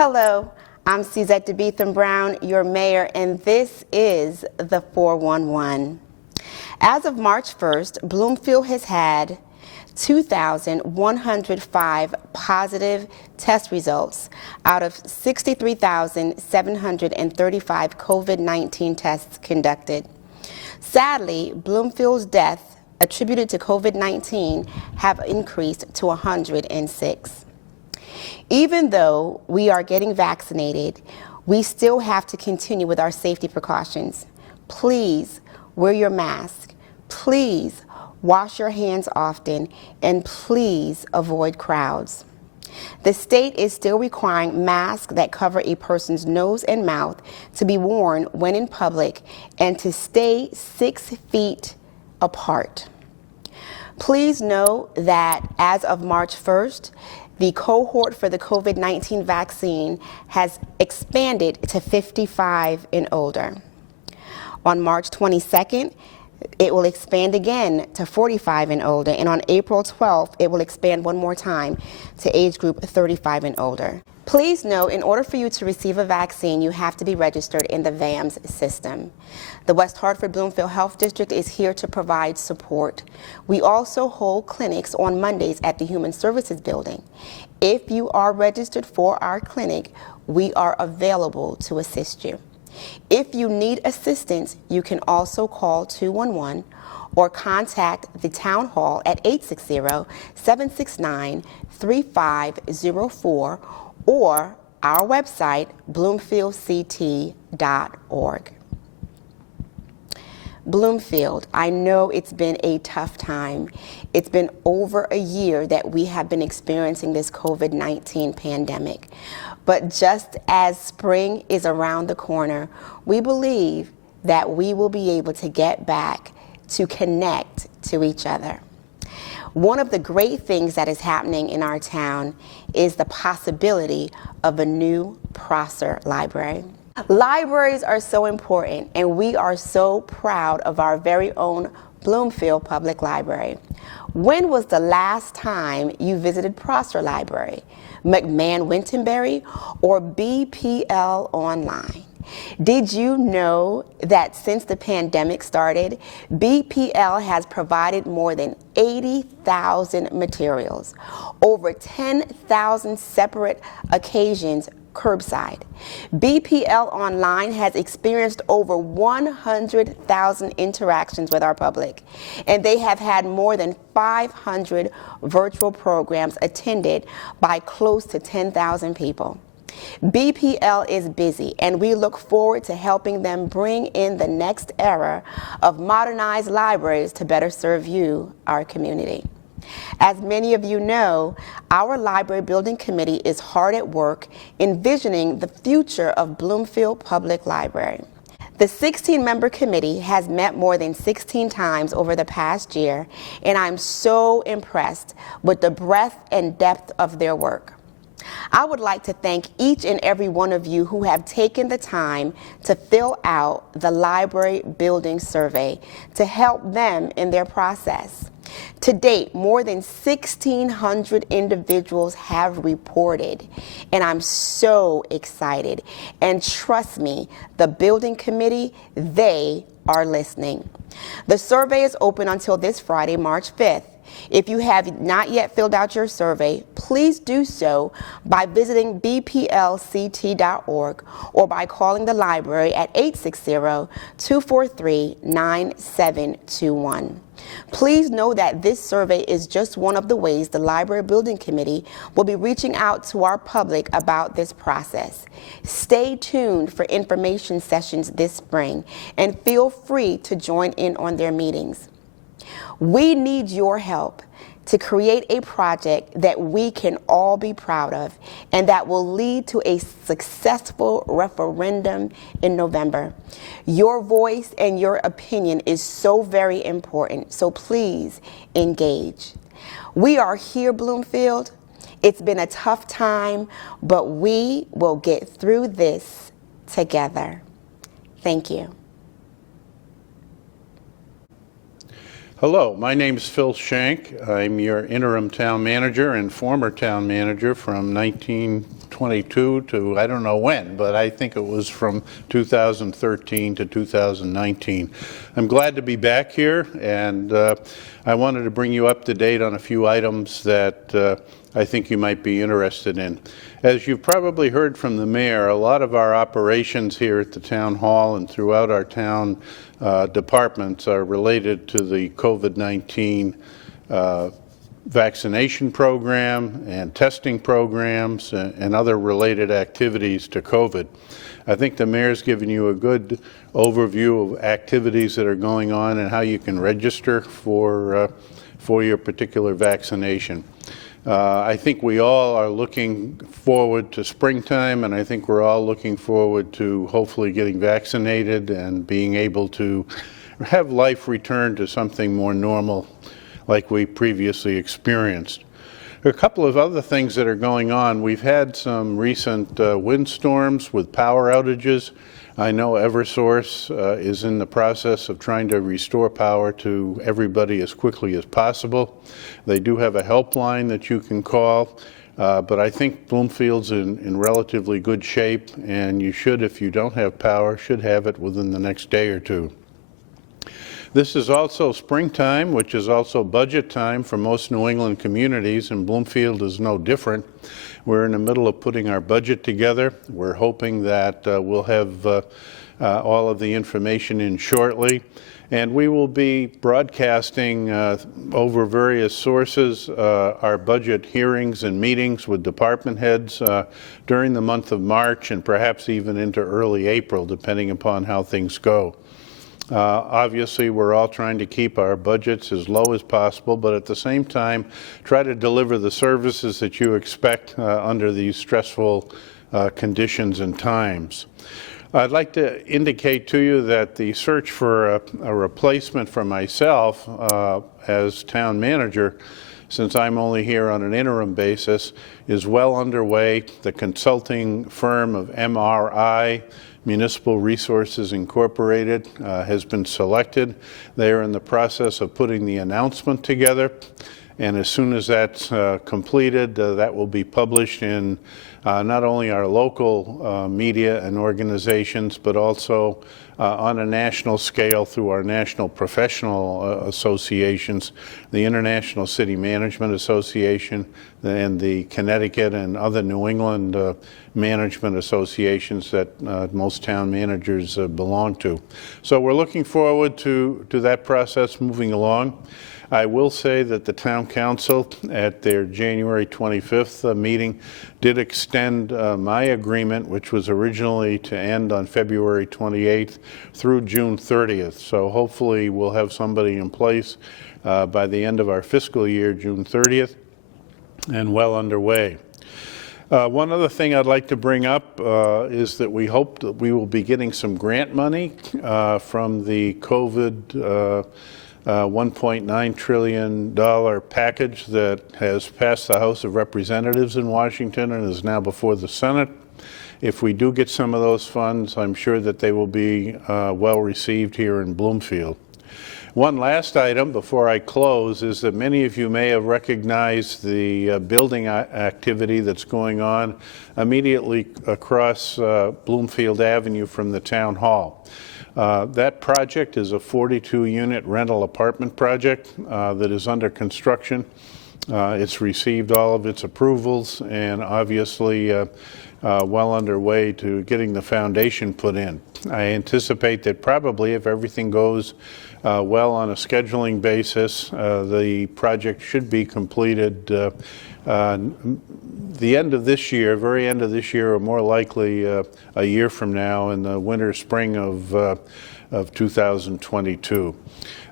Hello, I'm Suzette DeBeetham Brown, your mayor, and this is the 411. As of March 1st, Bloomfield has had 2,105 positive test results out of 63,735 COVID-19 tests conducted. Sadly, Bloomfield's deaths attributed to COVID-19 have increased to 106. Even though we are getting vaccinated, we still have to continue with our safety precautions. Please wear your mask. Please wash your hands often, and please avoid crowds. The state is still requiring masks that cover a person's nose and mouth to be worn when in public and to stay 6 feet apart. Please know that as of March 1st, the cohort for the COVID-19 vaccine has expanded to 55 and older. On March 22nd, it will expand again to 45 and older, and on April 12th, it will expand one more time to age group 35 and older. Please know, in order for you to receive a vaccine, you have to be registered in the VAMS system. The West Hartford Bloomfield Health District is here to provide support. We also hold clinics on Mondays at the Human Services Building. If you are registered for our clinic, we are available to assist you. If you need assistance, you can also call 211 or contact the Town Hall at 860-769-3504 or our website, bloomfieldct.org. Bloomfield, I know it's been a tough time. It's been over a year that we have been experiencing this COVID-19 pandemic. But just as spring is around the corner, we believe that we will be able to get back to connect to each other. One of the great things that is happening in our town is the possibility of a new Prosser Library. Libraries are so important, and we are so proud of our very own Bloomfield Public Library. When was the last time you visited Prosser Library, McMahon-Winterberry, or BPL Online? Did you know that since the pandemic started, BPL has provided more than 80,000 materials, over 10,000 separate occasions curbside. BPL Online has experienced over 100,000 interactions with our public, and they have had more than 500 virtual programs attended by close to 10,000 people. BPL is busy, and we look forward to helping them bring in the next era of modernized libraries to better serve you, our community. As many of you know, our Library Building Committee is hard at work envisioning the future of Bloomfield Public Library. The 16-member committee has met more than 16 times over the past year, and I'm so impressed with the breadth and depth of their work. I would like to thank each and every one of you who have taken the time to fill out the library building survey to help them in their process. To date, more than 1,600 individuals have reported, and I'm so excited. And trust me, the building committee, they are listening. The survey is open until this Friday, March 5th. If you have not yet filled out your survey, please do so by visiting bplct.org or by calling the library at 860-243-9721. Please know that this survey is just one of the ways the Library Building Committee will be reaching out to our public about this process. Stay tuned for information sessions this spring and feel free to join in on their meetings. We need your help to create a project that we can all be proud of and that will lead to a successful referendum in November. Your voice and your opinion is so very important, so please engage. We are here, Bloomfield. It's been a tough time, but we will get through this together. Thank you. Hello, my name is Phil Shank. I'm your interim town manager and former town manager from 1922 to I don't know when, but I think it was from 2013 to 2019. I'm glad to be back here, and I wanted to bring you up to date on a few items that I think you might be interested in. As you've probably heard from the mayor, a lot of our operations here at the town hall and throughout our town departments are related to the COVID-19 vaccination program and testing programs and other related activities to COVID. I think the mayor's given you a good overview of activities that are going on and how you can register for your particular vaccination. I think we all are looking forward to springtime, and I think we're all looking forward to hopefully getting vaccinated and being able to have life return to something more normal like we previously experienced. There are a couple of other things that are going on. We've had some recent windstorms with power outages. I know Eversource is in the process of trying to restore power to everybody as quickly as possible. They do have a helpline that you can call, but I think Bloomfield's in relatively good shape, and you should, if you don't have power, should have it within the next day or two. This is also springtime, which is also budget time for most New England communities, and Bloomfield is no different. We're in the middle of putting our budget together. We're hoping that we'll have all of the information in shortly. And we will be broadcasting over various sources our budget hearings and meetings with department heads during the month of March and perhaps even into early April, depending upon how things go. Obviously, we're all trying to keep our budgets as low as possible, but at the same time, try to deliver the services that you expect under these stressful conditions and times. I'd like to indicate to you that the search for a replacement for myself as town manager, since I'm only here on an interim basis, is well underway. The consulting firm of MRI, Municipal Resources Incorporated, has been selected. They are in the process of putting the announcement together, and as soon as that's completed, that will be published in not only our local media and organizations, but also on a national scale through our national professional associations, the International City Management Association and the Connecticut and other New England management associations that most town managers belong to. So we're looking forward to that process moving along. I will say that the town council at their January 25th meeting did extend my agreement, which was originally to end on February 28th through June 30th. So hopefully we'll have somebody in place by the end of our fiscal year, June 30th, and well underway. One other thing I'd like to bring up is that we hope that we will be getting some grant money from the COVID $1.9 trillion package that has passed the House of Representatives in Washington and is now before the Senate. If we do get some of those funds, I'm sure that they will be well received here in Bloomfield. One last item before I close is that many of you may have recognized the building activity that's going on immediately across Bloomfield Avenue from the town hall. That project is a 42-unit rental apartment project that is under construction. It's received all of its approvals and obviously well underway to getting the foundation put in. I anticipate that probably if everything goes well on a scheduling basis, the project should be completed the end of this year, very end of this year, or more likely a year from now in the winter, spring of 2022.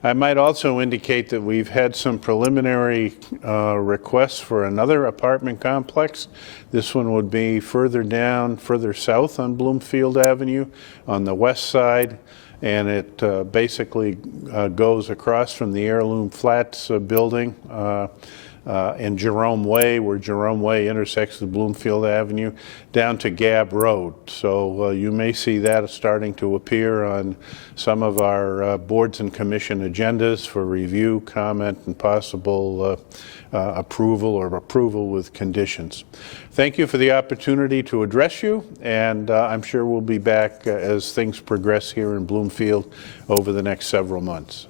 I might also indicate that we've had some preliminary requests for another apartment complex. This one would be further down, further south on Bloomfield Avenue on the west side, and it basically goes across from the Heirloom Flats building in Jerome Way, where Jerome Way intersects with Bloomfield Avenue, down to Gab Road. So you may see that starting to appear on some of our boards and commission agendas for review, comment, and possible approval or approval with conditions. Thank you for the opportunity to address you, and I'm sure we'll be back as things progress here in Bloomfield over the next several months.